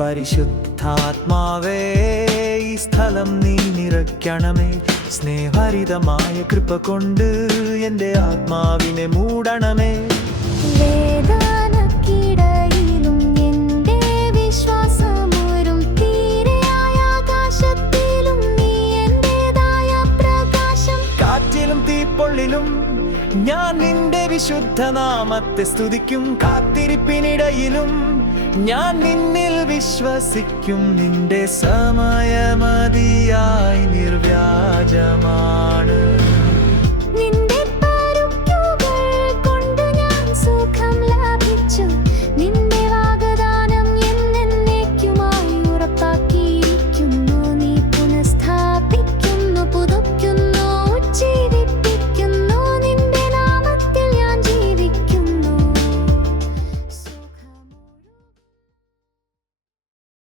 പരിശുദ്ധാത്മാവേ, ഈ സ്ഥലം നീ നിറയ്ക്കണമേ. സ്നേഹരിതമായ കൃപ കൊണ്ട് എൻ്റെ ആത്മാവിനെ മൂടണമേ. വേദനക്കിടയിലും എൻ്റെ വിശ്വാസമൊരും തീരെയായ ആകാശത്തിലും നീ എന്റേതായ പ്രകാശം. കാറ്റിലും തീപ്പൊള്ളിലും ഞാൻ നിന്റെ വിശുദ്ധ നാമത്തെ സ്തുതിക്കും. കാത്തിരിപ്പിനിടയിലും ഞാൻ നിന്നിൽ വിശ്വസിക്കും. നിന്റെ സമയമതിയായി നിർവ്യാജമാണ്.